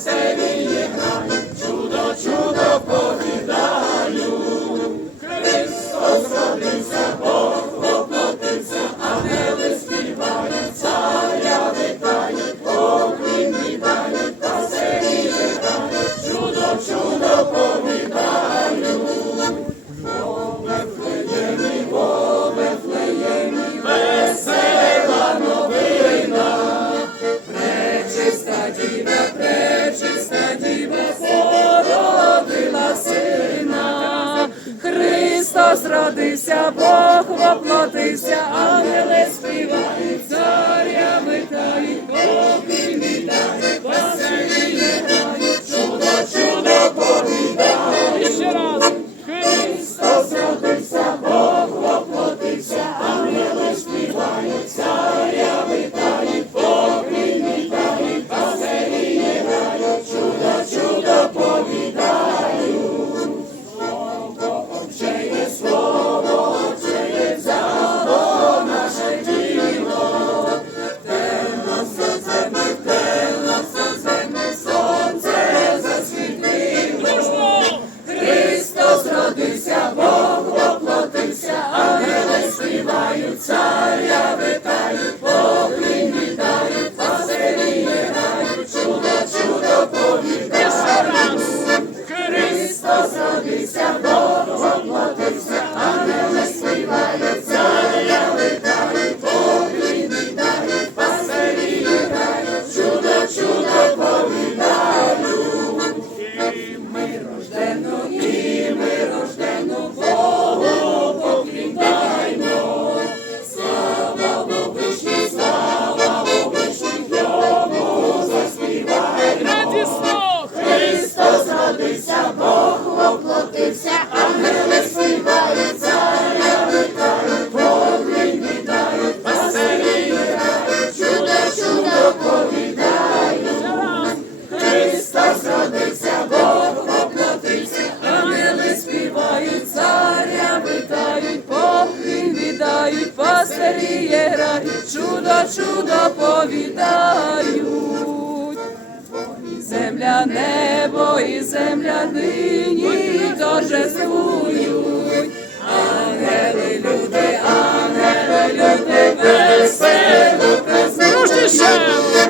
sevgili та Бог воплотився, ангели співають, царя метають, попіль вітає, пасені. посадиться довго. земля, небо і земля нині торжествують, ангели, люди, ангели, люди, весело, безможе.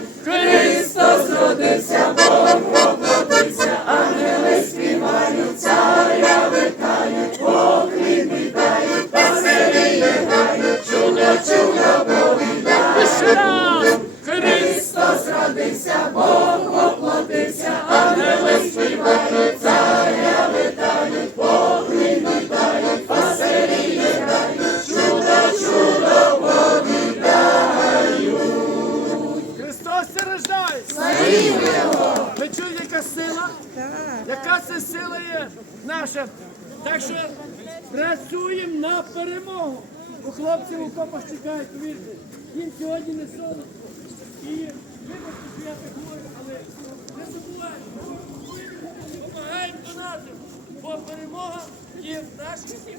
наша. Так що працюємо на перемогу. У хлопців у копах чекають, повірте. Їм сьогодні не солодко. І вибачте, що я так говорю, але не забувайте, допомагаємо до нас, бо перемога є в нашій.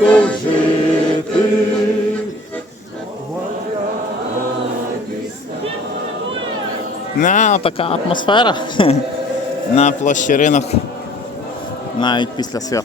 віков. Не, така атмосфера на площі ринок навіть після свят.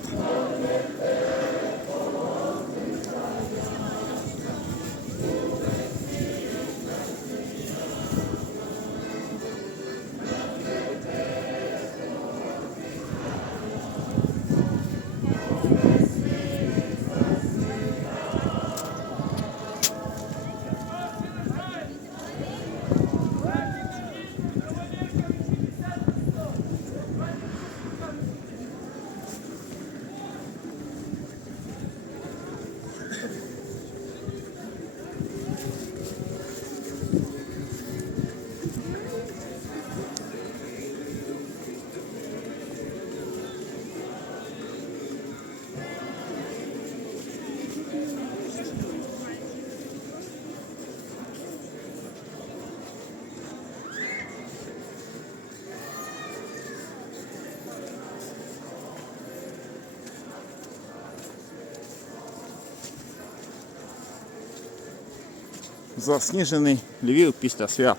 Засніжений Львів після свят.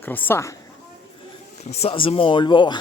Краса. Краса зимового Львова.